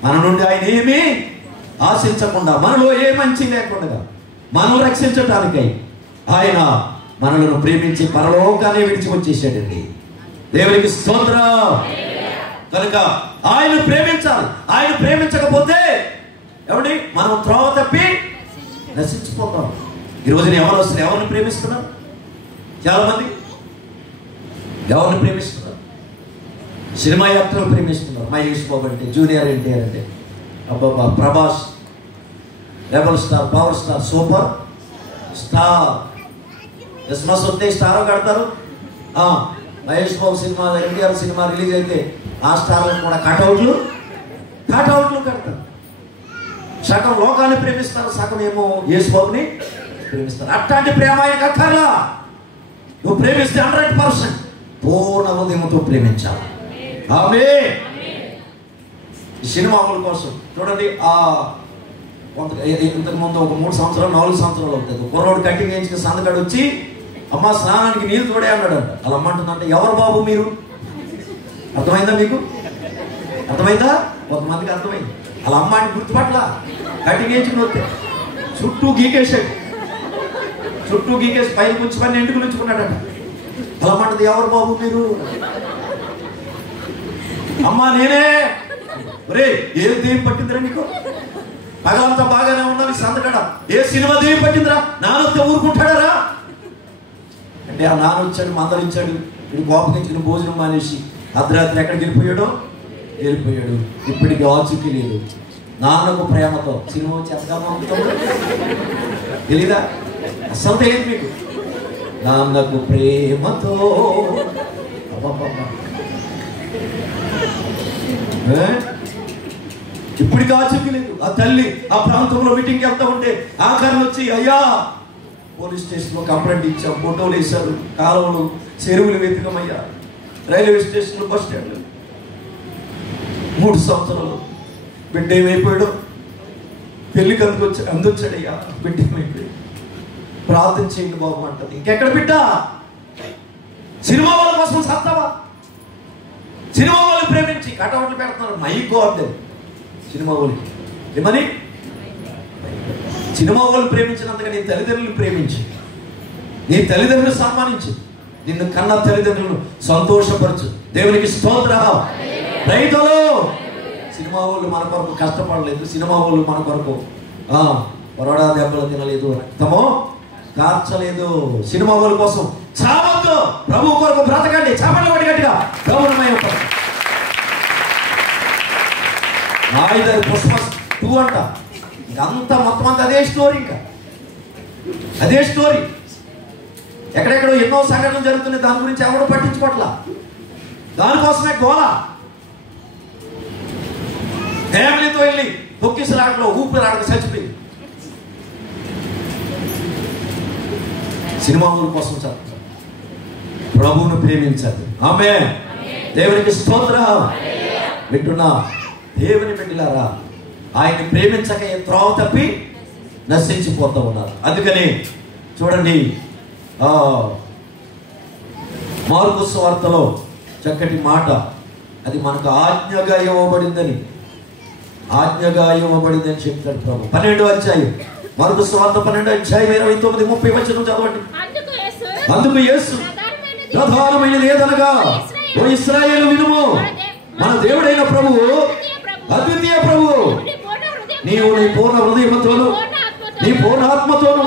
మన నుండి ఆయన ఏమీ ఆశించకుండా, మనలో ఏ మంచి లేకుండా మనల్ని రక్షించటానికై ఆయన మనలను ప్రేమించి పరలోకాన్ని విడిచి వచ్చేసాడండి. దేవునికి స్తోత్రం. కనుక ఆయన ప్రేమించాలి. ఆయన ప్రేమించకపోతే ఏమండి మనం త్రోవ తప్పి నశించిపోతాం. ఈ రోజున ఎవరు వస్తారు? ఎవరిని ప్రేమిస్తున్నారు? చాలా మంది ఎవరిని ప్రేమిస్తున్నారు? సినిమా యాక్టర్లు ప్రేమిస్తున్నారు. మహేష్ బాబు అంటే, జూనియర్ ఎన్టీఆర్ అంటే, అబ్బాబా, Prabhas, rebel star, power star, super star. Christmas వస్తే స్టార్ కడతారు. Mahesh Babu cinema, NTR cinema release అయితే ఆ స్టార్లకు కూడా కటౌట్లు కడతారు. సగం లోకాన్ని ప్రేమిస్తారు, సగం ఏమో యేసు బాబుని ప్రేమిస్తారు. అట్లాంటి ప్రేమ ఆయనకు అక్కర్లా. నువ్వు ప్రేమిస్తే 100% పూర్ణ హృదయంతో ప్రేమించాలి. ఆమేన్. ఈ సినిమాల కోసం చూడండి, ఇంతకుముందు ఒక 3 సంవత్సరాలు 4 సంవత్సరాలు అవుతుంది, కుర్రోడు కటింగ్ వేయించిన సందకాడు వచ్చి, అమ్మ స్నానానికి నీళ్ళు తోడే అన్నాడంట. అలా అమ్మంటుందంటే, ఎవరు బాబు మీరు? అర్థమైందా మీకు? అర్థమైందా? కొంతమందికి అర్థమైంది. అలా అమ్మాయిని గుర్తుపట్ల కటింగ్ వేయించుకుని వస్తే చుట్టూ గీకేసాడు, చుట్టూ గీకేసి పైన కొంచెం పని ఎండుకు నుంచుకున్నాడంట. అలా అమ్మంటుంది, ఎవరు బాబు మీరు? అమ్మా నేనే. ఒరే, ఏ దేవి పట్టిందిరా నీకు? పగలంతా బాగానే ఉన్నది సందకడ, ఏ సినిమా దేవి పట్టిందిరా? నానొస్తే ఊరుకుంటాడారా అంటే, ఆ నాన్న వచ్చాడు, మందలించాడు, వీడు కోపగించుకుని భోజనం మానేసి అర్ధరాత్రి ఎక్కడికి వెళ్ళిపోయాడు. ఇప్పటికి ఆచూకీ లేదు. నాన్నకు ప్రేమతో సినిమా చేద్దామా తెలీదా? అస్సలు తెలియదు మీకు. నాన్నకు ప్రేమతో ఇప్పటికి ఆచూకీ లేదు. ఆ తల్లి ఆ ప్రాంతంలో మీటింగ్కి వెళ్తా ఉంటే ఆఖరణ వచ్చి, అయ్యా పోలీస్ స్టేషన్లో కంప్లైంట్ ఇచ్చాం, ఫోటోలు వేశారు, కాలువలు చెరువులు వెతుకమయ్యా, రైల్వే స్టేషన్లో, బస్ స్టాండ్లో. 3 సంవత్సరాలు బిడ్డ ఏమైపోయాడు? పెళ్లికి అందొచ్చాడయ్యా, బిడ్డ ఏమైపోయాడు, ప్రార్థన చేయండి బాబు అంటది. ఇంకెక్కడ బిడ్డ? సినిమా వాళ్ళ కోసం సత్తావా? సినిమా వాళ్ళు ప్రేమించి కటౌట్లు పెడుతున్నారు. మై గాడ్, సినిమా వాళ్ళకి ఏమని? సినిమా వాళ్ళు ప్రేమించినంతగా నీ తల్లిదండ్రులు ప్రేమించి, నీ తల్లిదండ్రులు సన్మానించి, నిన్ను కన్న తల్లిదండ్రులను సంతోషపరచు. దేవునికి స్తోత్రం. రైతులు సినిమా వాళ్ళు మన కొరకు కష్టపడలేదు, సినిమా వాళ్ళు మన కొరకు పొరడా దెబ్బలు తినలేదు, రక్తమో కార్చలేదు. సినిమా వాళ్ళ కోసం చావద్దు, ప్రభు కొరకు బ్రతకండి. చాపలు పడి గట్టిగా గౌరవమై ఉంటారు. క్రిస్మస్ 2 అంట. ఇంకంతా మొత్తం అంతా అదే స్టోరీ. ఇంకా అదే స్టోరీ. ఎక్కడెక్కడో ఎన్నో సంఘటనలు జరుగుతున్నాయి, దాని గురించి ఎవడో పట్టించుకోవట్లా. దానికోసమే గోల. ఫ్యామిలీతో వెళ్ళి తొక్కిసలాటలో ఊపిరాడక చచ్చిపోయింది. సినిమా ఊరి కోసం చదువు, ప్రభువును ప్రేమించాలి. ఆమేన్. దేవునికి స్తోత్రం. వింటున్నా దేవుని బిడ్డలారా, ఆయన్ని ప్రేమించక త్రోవ తప్పి నశించిపోతూ ఉన్నారు. అందుకని చూడండి, మార్కు సువార్తలో చక్కటి మాట, అది మనకు ఆజ్ఞగా ఇవ్వబడిందని చెప్తాడు ప్రభు. 12వ అధ్యాయం, మార్కు సువార్త 12వ అధ్యాయం 29-30 వచనం చదవండి. అందుకు యేసు ప్రధానమైనది ఏదనగా, ఓ ఇశ్రాయేలు వినుము, మన దేవుడైన ప్రభువు అద్వితీయ ప్రభువు. నీవు నీ పూర్ణ హృదయముతోను, నీ పూర్ణ ఆత్మతోను,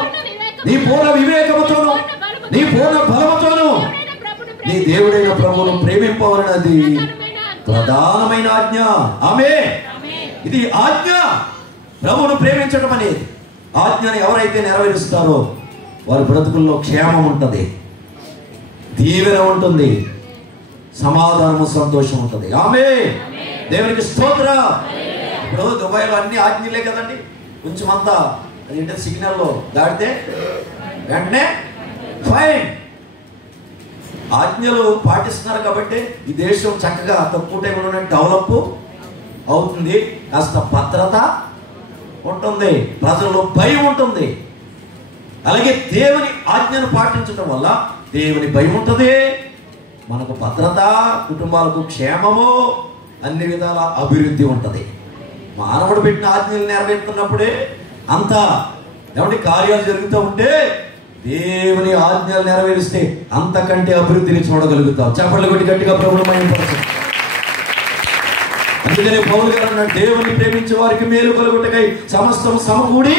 నీ పూర్ణ వివేకముతోను, నీ పూర్ణ బలముతోను నీ దేవుడైన ప్రభువును ప్రేమింపవలనది ప్రధానమైన ఆజ్ఞ. ఆమేన్. ఇది ఆజ్ఞ. ప్రభువును ప్రేమించడం అనేది ఆజ్ఞను ఎవరైతే నెరవేరుస్తారో వారి బ్రతుకుల్లో క్షేమం ఉంటుంది, దీవెన ఉంటుంది, సమాధానము, సంతోషం ఉంటుంది. ఆమేన్. దేవునికి స్తోత్రం. ఇప్పుడు దుబాయ్లో అన్ని ఆజ్ఞలే కదండి. కొంచెం అంతా అదేంటే సిగ్నల్లో దాటితే వెంటనే ఫైన్. ఆజ్ఞలు పాటిస్తున్నారు కాబట్టి ఈ దేశం చక్కగా తక్కువ టైంలోనే డెవలప్ అవుతుంది. కాస్త భద్రత ఉంటుంది, ప్రజల్లో భయం ఉంటుంది. అలాగే దేవుని ఆజ్ఞను పాటించడం వల్ల దేవుని భయం ఉంటుంది, మనకు భద్రత, కుటుంబాలకు క్షేమము, అన్ని విధాల అభివృద్ధి ఉంటుంది. మానవుడు పెట్టిన ఆజ్ఞలు నెరవేరుతున్నప్పుడే అంత ఏమంటే కార్యాలు జరుగుతూ ఉంటే దేవుని ఆజ్ఞలు నెరవేరిస్తే అంతకంటే అభివృద్ధిని చూడగలుగుతాం. చప్పట్లు కొట్టి గట్టిగా ప్రభువుని మహిమపరచండి. అందుకనే పౌలు గారు అన్నాడు, దేవుని ప్రేమించే వారికి మేలు కలుగుటకై సమస్తం సమకూడి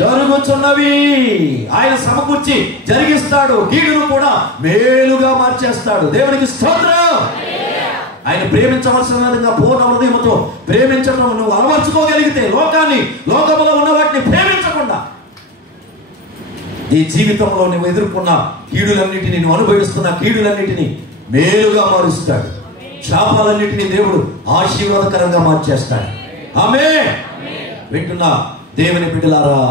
జరుగుతున్నవి. ఆయన సమకూర్చి జరిగిస్తాడు, కీడును కూడా మేలుగా మార్చేస్తాడు. దేవునికి స్తోత్రం. ఆయన ప్రేమించవలసిన విధంగా పూర్ణ హృదయంతో ప్రేమించడం నువ్వు అలవర్చుకోగలిగితే, లోకంలో ఉన్న వాటిని ప్రేమించకుండా ఈ జీవితంలో నువ్వు ఎదుర్కొన్న కీడులన్నిటిని, నువ్వు అనుభవిస్తున్న కీడులన్నిటినీ మేలుగా మారుస్తాడు. శాపాలన్నిటినీ దేవుడు ఆశీర్వాదకరంగా మార్చేస్తాడు. ఆమేన్. వింటున్న దేవుని బిడ్డలారా,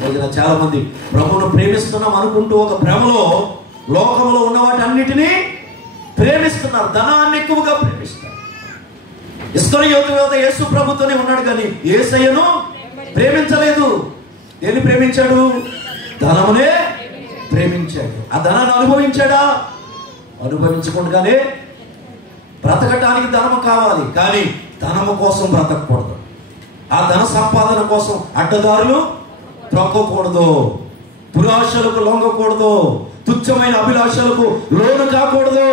రోజున చాలా మంది ప్రభువును ప్రేమిస్తున్నాం అనుకుంటూ ఒక భ్రమలో లోకంలో ఉన్న వాటి అన్నిటినీ ప్రేమిస్తున్నారు. ధనాన్ని ఎక్కువగా ప్రేమిస్తారు. ఇస్కరియోతు యేసు ప్రభుతోనే ఉన్నాడు కానీ యేసయ్యను ప్రేమించలేదు. దేన్ని ప్రేమించాడు? ధనమునే ప్రేమించాడు. ఆ ధనాన్ని అనుభవించాడా? అనుభవించకుండానే బ్రతకటానికి ధనము కావాలి, కానీ ధనము కోసం బ్రతకూడదు. ఆ ధన సంపాదన కోసం అడ్డదారులు త్రొక్కకూడదు, దురాశలకు లొంగకూడదు, తుచ్చమైన అభిలాషలకు లోను కాకూడదు.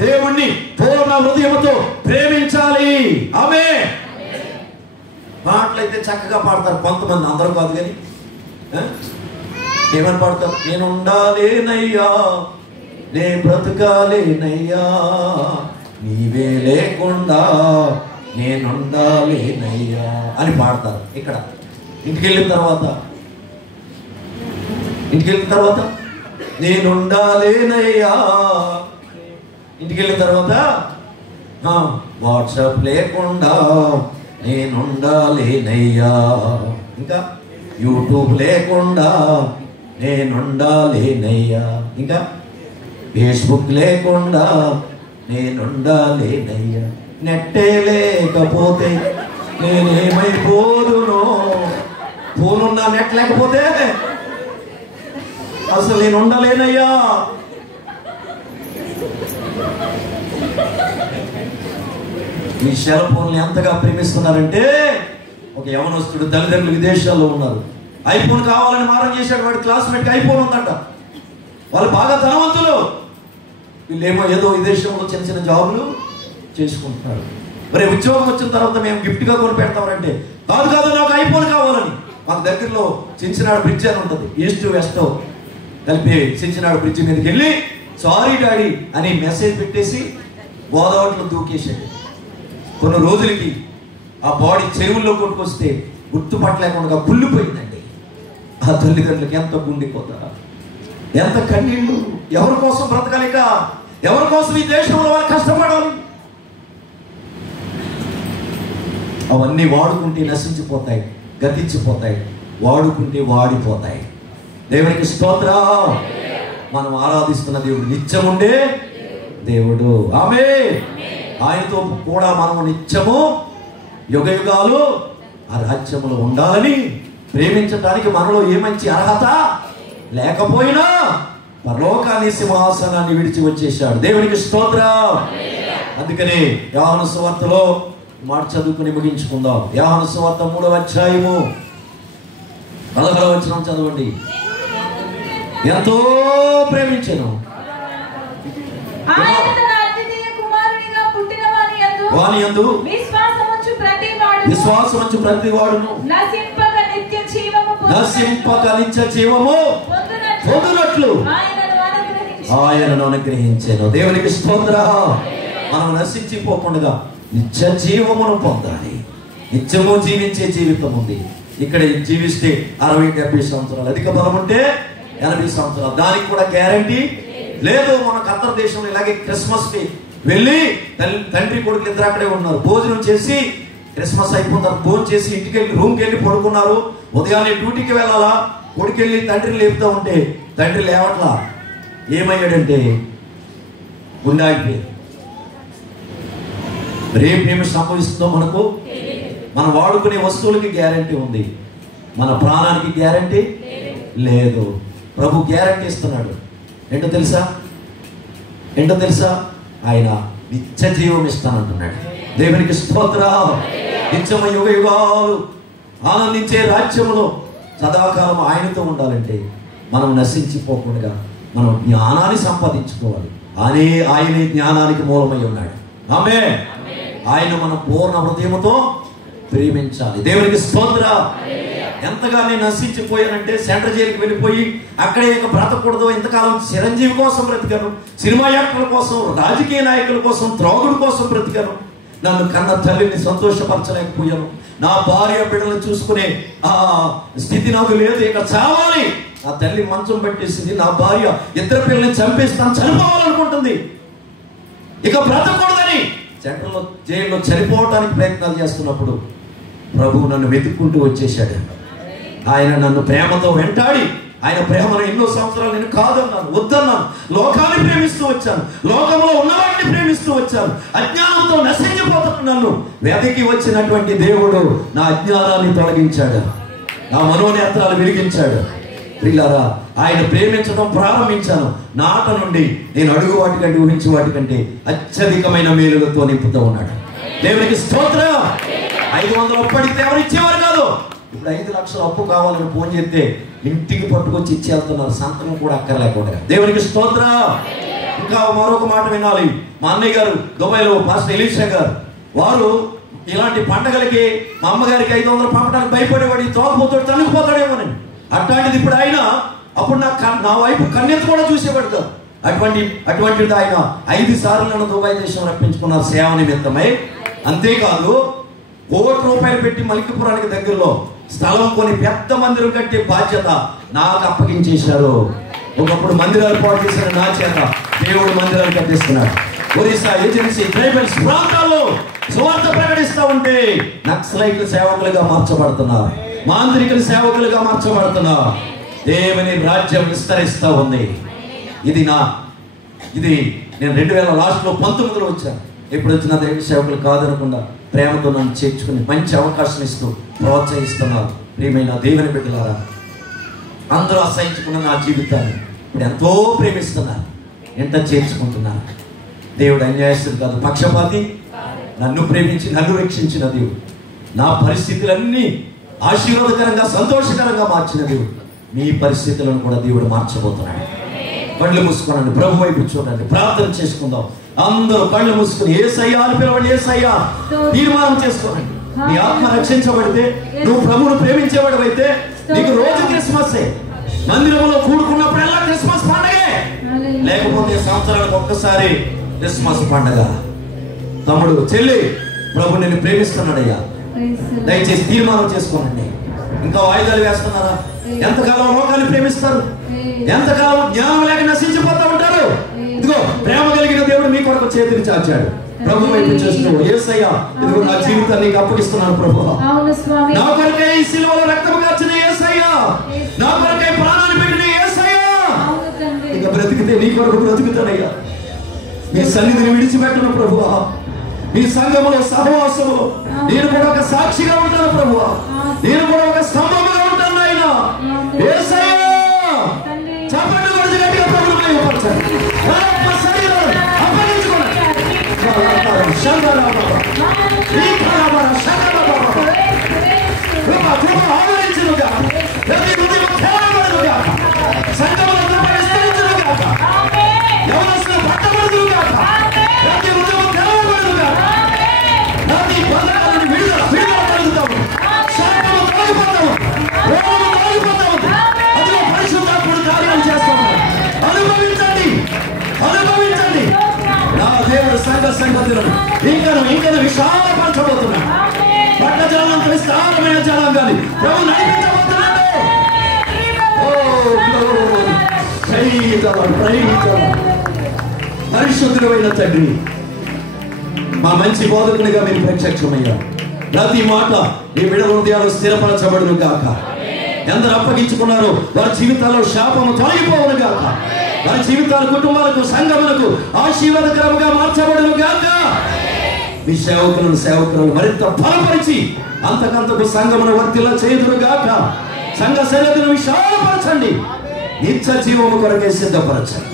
దేవుణ్ణి పూర్ణ హృదయంతో ప్రేమించాలి. ఆమేన్. పాటలైతే చక్కగా పాడతారు కొంతమంది, అందరూ కాదు కానీ. ఏమని పాడతారు? నేను ఉండాలేనయ్యా, నే బ్రతకాలేనయ్యా, నీవే లేకుండా నేనుండాలేనయ్యా అని పాడతారు. ఇక్కడ ఇంటికి వెళ్ళిన తర్వాత నేనుండాలేనయ్యా, ఇంటికి వెళ్ళిన తర్వాత వాట్సాప్ లేకుండా నేనుండాలేనయ్యా, ఇంకా యూట్యూబ్ లేకుండా నేనుండాలేనయ్యా, ఇంకా ఫేస్బుక్ లేకుండా నేనుండాలేనయ్యా, నెట్టే లేకపోతే నేనేమైపోదునో, ఫోన్ ఉన్నా నెట్ లేకపోతే అసలు నేను ఉండలేనయ్యా. ఈ సెల్ ఫోన్లు ఎంతగా ప్రేమిస్తున్నారంటే, ఒక యవనస్తుడు తల్లిదండ్రులు విదేశాల్లో ఉన్నారు, ఐఫోన్ కావాలని మారం చేశాడు. వాడి క్లాస్మేట్కి ఐఫోన్ ఉందంట. వాళ్ళు బాగా ధనవంతులు, వీళ్ళేమో ఏదో విదేశంలో చిన్న చిన్న జాబులు చేసుకుంటున్నారు. మరి ఉద్యోగం వచ్చిన తర్వాత మేము గిఫ్ట్గా కొని పెడతామంటే, కాదు నాకు ఐఫోన్ కావాలని. మాకు దగ్గరలో చించినాడు బ్రిడ్జ్ అని ఉంటుంది, ఈస్ట్ వెస్ట్ కలిపి చించినాడు బ్రిడ్జ్ మీదకి వెళ్ళి సారీ డాడీ అని మెసేజ్ పెట్టేసి గోదావరిలో దూకేసాడు. కొన్ని రోజులకి ఆ బాడీ చెరువుల్లో కొట్టుకొస్తే గుర్తుపట్టలేకుండా కుళ్ళిపోయిందండి. ఆ తల్లిదండ్రులకి ఎంత గుండెపోతారా, ఎంత కన్నీళ్ళు. ఎవరి కోసం బ్రతకలేక, ఎవరి కోసం ఈ దేశంలో వాళ్ళు కష్టపడాలి. అవన్నీ వాడుకుంటే నశించిపోతాయి, గతించిపోతాయి, వాడుకుంటే వాడిపోతాయి. దేవునికి స్తోత్రం. మనం ఆరాధిస్తున్న దేవుడు నిత్యముండే దేవుడు. ఆమేన్. ఆయనతో కూడా మనము నిత్యము యుగయుగాలు ఆ రాజ్యములో ఉండాలని ప్రేమించడానికి మనలో ఏ మంచి అర్హత లేకపోయినా పరలోకాన్ని సింహాసనాన్ని విడిచి వచ్చేసాడు. దేవునికి స్తోత్రం. అందుకని యోహాను సువార్తలో మాట చదువుకుని ముగించుకుందాం. యోహాను సువార్త 3వ అధ్యాయము 16వ వచనం చదవండి. ఎంతో ప్రేమించెను, వాని యందు విశ్వాసముంచు ప్రతి వాడును నశింపక నిత్య జీవము పొందునట్లు ఆయనను అనుగ్రహించెను. దేవునికి స్తోత్రం. మనం నశించిపోకుండా నిత్య జీవమును పొందాలి. నిత్యము జీవించే జీవితం ఉంది. ఇక్కడ జీవిస్తే 60-70 సంవత్సరాలు, అధిక బలం ఉంటే 80 సంవత్సరాలు. దానికి కూడా గ్యారంటీ లేదు. మన ఖత్తర్ దేశంలో ఇలాగే క్రిస్మస్ కి వెళ్ళి తండ్రి కొడుకులు ఇద్దరు అక్కడే ఉన్నారు. భోజనం చేసి క్రిస్మస్ అయిపోతారు, ఫోన్ చేసి ఇంటికి వెళ్ళి రూమ్కి వెళ్ళి పడుకున్నారు. ఉదయాన్నే డ్యూటీకి వెళ్ళాలా, కొడుకు వెళ్ళి తండ్రిని లేపుతూ ఉంటే తండ్రి లేవట్లా. ఏమయ్యాడంటే గుండె ఆగిపోయింది. రేపేమి సంభవిస్తుందో మనకు, మనం వాడుకునే వస్తువులకి గ్యారంటీ ఉంది, మన ప్రాణానికి గ్యారంటీ లేదు. ప్రభు గ్యారంటీ ఇస్తున్నాడు. ఏంటో తెలుసా? ఆయన నిత్య జీవం ఇస్తానంటున్నాడు. దేవునికి స్తోత్రం. నిత్యమ యుగ యుగాలు ఆనందించే రాజ్యంలో సదాకాలం ఆయనతో ఉండాలంటే మనం నశించిపోకుండా మనం జ్ఞానాన్ని సంపాదించుకోవాలి. ఆయనే జ్ఞానానికి మూలమై ఉన్నాడు. ఆమేన్. ఆయన మనం పూర్ణ హృదయంతో ప్రేమించాలి. దేవునికి స్తోత్రం. ఎంతగా నేను నశించిపోయానంటే సెంట్రల్ జైలుకి వెళ్ళిపోయి అక్కడే ఇక బ్రతకూడదు. ఇంతకాలం చిరంజీవి కోసం బ్రతికాను, సినిమా యాక్టర్ల కోసం, రాజకీయ నాయకుల కోసం, త్రోగుడు కోసం బ్రతికాను. నన్ను కన్న తల్లిని సంతోషపరచలేకపోయాను. నా భార్య బిడ్డలను చూసుకునే ఆ స్థితి నాకు లేదు. ఇక చావాలి. ఆ తల్లి మంచం పెట్టేసింది. నా భార్య ఇద్దరు పిల్లల్ని చంపేస్తాను, చనిపోవాలనుకుంటుంది. ఇక బ్రతకూడదని సెంట్రల్ జైల్లో చనిపోవడానికి ప్రయత్నాలు చేస్తున్నప్పుడు ప్రభువు నన్ను వెతుక్కుంటూ వచ్చేసాడు. ఆయన నన్ను ప్రేమతో వెంటాడి, ఆయన ప్రేమను ఎన్నో సంవత్సరాలు నేను కాదన్నాను, వద్దన్నాను, లోకాన్ని ప్రేమిస్తూ వచ్చాను, లోకంలో ఉన్నవాటిని ప్రేమిస్తూ వచ్చాను. అజ్ఞానంతో నశించిపోతున్న నన్ను వెతికి వచ్చినటువంటి దేవుడు నా అజ్ఞానాన్ని తొలగించాడు, నా మనోనేత్రాలు వెలిగించాడు. ప్రియులారా, ఆయన ప్రేమించడం ప్రారంభించాను. నాట నుండి నేను అడుగు వాటికంటే ఊహించే వాటికంటే అత్యధికమైన మేలులతో నింపుతూ ఉన్నాడు. దేవునికి స్తోత్రం. 500 అప్పటికి ఎవరు ఇచ్చేవారు కాదు. ఇప్పుడు 5 లక్షల అప్పు కావాలని ఫోన్ చేస్తే ఇంటికి పట్టుకొచ్చి ఇచ్చేస్తున్నారు, సంతకం కూడా అక్కర్లేకుండా. దేవునికి స్తోత్రం. ఇంకా మరొక మాట వినాలి. మా అన్నయ్య గారు దుబాయ్లో పాస్టర్ ఎలీషా గారు, వారు ఇలాంటి పండగలకి మా అమ్మగారికి 500 పంపడానికి భయపడేవాడు, తోకపోతాడు, తనుకుపోతాడేమోనని. అట్లాంటిది ఇప్పుడు ఆయన అప్పుడు నా వైపు కన్నెత్తి కూడా చూసేవాడు కాదు. అటువంటిది ఆయన 5 సార్లు నన్ను దుబాయ్ దేశం రప్పించుకున్నారు సేవ నిమిత్తమై. అంతేకాదు, ₹1,00,00,000 పెట్టి మలికిపురానికి దగ్గరలో స్థలం కొని పెద్ద మందిరం కట్టే బాధ్యత నాకు అప్పగించేశారు. ఒకప్పుడు మందిరాలు పాటు చేసిన నా చేత దేవుడు మందిరాలు కట్టిస్తున్నాడు. ఒరిస్సా ఏజెన్సీ ట్రైబల్స్ ప్రాంతాల్లో సువార్త ప్రకటిస్తూ ఉంటే నక్సలైట్ల సేవకులుగా మార్చబడుతున్నారు, మాంత్రికుల సేవకులుగా మార్చబడుతున్నారు. దేవుని రాజ్యం విస్తరిస్తూ ఉంది. ఇది నేను 2000 లాస్ట్లో 19లో వచ్చాను. ఎప్పుడు వచ్చినా దేవుని సేవకులు కాదనకుండా ప్రేమతో నన్ను చేర్చుకుని మంచి అవకాశం ఇస్తూ ప్రోత్సహిస్తున్నారు. ప్రియమైన దేవుని బిడ్డలారా, అందరూ అసహించుకున్న నా జీవితాన్ని ఇప్పుడు ఎంతో ప్రేమిస్తున్నారు, ఎంత చేర్చుకుంటున్నారు. దేవుడు అన్యాయస్తుడు కాదు, పక్షపాతి. నన్ను ప్రేమించి నన్ను రక్షించిన దేవుడు, నా పరిస్థితులన్నీ ఆశీర్వాదకరంగా సంతోషకరంగా మార్చిన దేవుడు మీ పరిస్థితులను కూడా దేవుడు మార్చబోతున్నాడు. కళ్ళు మూసుకోనండి, ప్రభు వైపు చూడండి, ప్రార్థన చేసుకుందాం. అందరూ కళ్ళు మూసుకుని యేసయ్యా అని పిలవండి. యేసయ్యా తీర్మానం చేసుకోనండి. నీ ఆత్మ రక్షించబడితే, నువ్వు ప్రభువును ప్రేమించేవాడు అయితే నీకు రోజు క్రిస్మస్సే. మందిరంలో కూడుకున్నప్పుడల్లా క్రిస్మస్ పండగే, లేకపోతే సంవత్సరానికి ఒక్కసారి క్రిస్మస్ పండగ. తమ్ముడు, చెల్లి, ప్రభు నిన్ను ప్రేమిస్తున్నాడయ్యా, దయచేసి తీర్మానం చేసుకోనండి. ఇంకా వాయిదాలు వేస్తున్నారా? ఎంతకాలం లోకాన్ని ప్రేమిస్తారు? ఎంతకాలం జ్ఞానం లేక నశించిపోతా ఉంటారు? ఇదిగో ప్రేమ కలిగిన దేవుడు మీ కొరకు చేతిని చాచాడు. ప్రభు వైపు చూస్తూ, యేసయ్యా ఇదిగో నా జీవితాన్ని నీకు అప్పగిస్తున్నాను ప్రభువా. నా కొరకై ఈ సిలువలో రక్తము కార్చిన యేసయ్యా, నా కొరకై ప్రాణాన్ని పెట్టిన యేసయ్యా, ఇక బ్రతికితే నీ కొరకు బ్రతుకుతానయ్యా. మీ సన్నిధిని విడిచిపెట్టను ప్రభువా. మీ సంఘములో సహవాసములో నేను కూడా ఒక సాక్షిగా ఉంటాను ప్రభువా. నేను కూడా ఒక స్తంభముగా ఉంటాను నాయన. యేసయ్యా చప్పట్లు కొట్టి గట్టిగా ప్రభువును మహిమపరచండి. సంగతులను ఇంకా విశాలపరచబోతున్నాడు. పట్ల జలం విస్తారమైన జలం కానీ ప్రభు నడిపించబోతున్నాడు. పరిశుద్ధుడైన తండ్రి, మా మంచి బోధకునిగా మీరు ప్రత్యక్షమయ్యారు. ప్రతి మాట నీ బిడ్డల హృదయాలు స్థిరపరచబడును గాక. ఎందరు అప్పగించుకున్నారో వారి జీవితాల్లో శాపము తొలగిపోవును గాక. వారి జీవితాల కుటుంబాలకు సంఘములకు ఆశీర్వాదకరముగా మార్చబడును గాక. మీ సేవకులను మరింత బలపరిచి అంతకంతకు సంఘమును వర్తిలా చేయుదురు గాక. సంఘ సరిహద్దును విశాలపరచండి. నిత్య జీవము కొరకే సిద్ధపరచండి.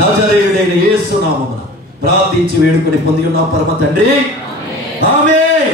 నజరేయుడైన యేసు నామమున ప్రార్థించి వేడుకొని పొంది ఉన్న పరమ తండ్రి, ఆమేన్.